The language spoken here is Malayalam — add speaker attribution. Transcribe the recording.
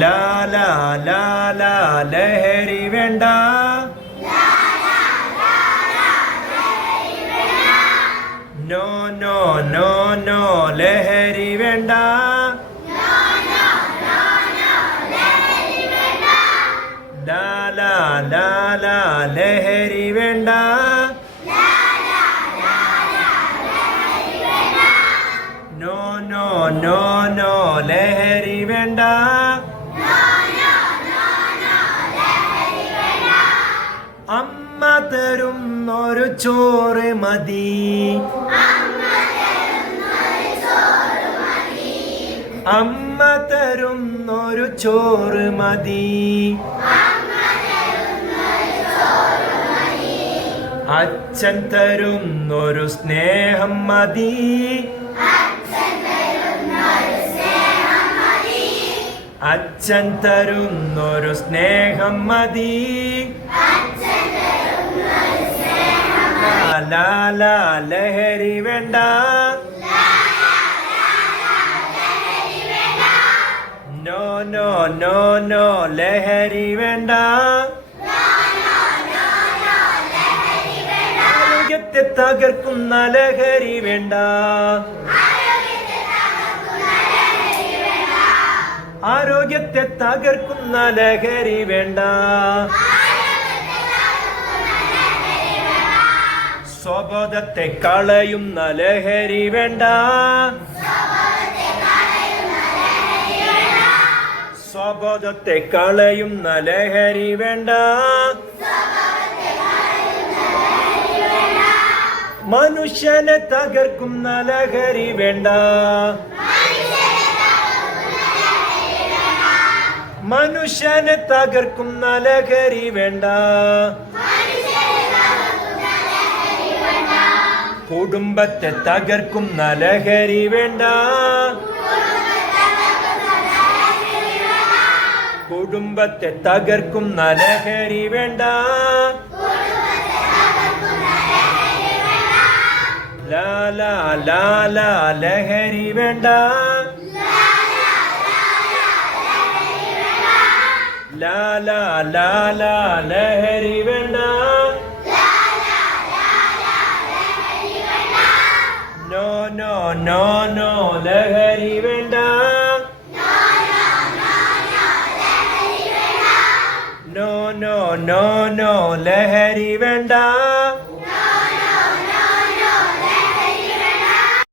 Speaker 1: ലാ ലാ ലാ ലാ ലഹരി വേണ്ട. നോ നോ നോ നോ ലഹരി വേണ്ട. ലാ ലാ ലാ ലാ ലഹരി വേണ്ട. നോ നോ നോ നോ ലഹരി വേണ്ട. ഒരു ചോറ് മതി. അമ്മ തരും ഒരു ചോറ് മതി. അച്ഛൻ തരും ഒരു സ്നേഹം മതി. അച്ഛൻ തരുന്നൊരു സ്നേഹം മതി. ലഹരി വേണ്ട. നോ നോ നോ നോ ലഹരി വേണ്ട. ആരോഗ്യത്തെ തകർക്കുന്ന ലഹരി വേണ്ട. ആരോഗ്യത്തെ തകർക്കുന്ന ലഹരി വേണ്ട. സ്വബോധത്തെ കളയുന്ന ലഹരി വേണ്ട. സ്വബോധത്തെ കളയുന്ന ലഹരി വേണ്ട. മനുഷ്യനെ തകർക്കുന്ന ലഹരി വേണ്ട. മനുഷ്യനെ തകർക്കുന്ന ലഹരി വേണ്ട. കുടുംബത്തെ തകർക്കും ലഹരി വേണ്ട. കുടുംബത്തെ തകർക്കും ലഹരി വേണ്ട. ലഹരി വേണ്ട. ലാ ലാ ലാ ലാ ലഹരി വേണ്ട. നോ നോ നോ ലഹരി വേണ്ട. നോ നോ നോ നോ ലഹരി വേണ്ട.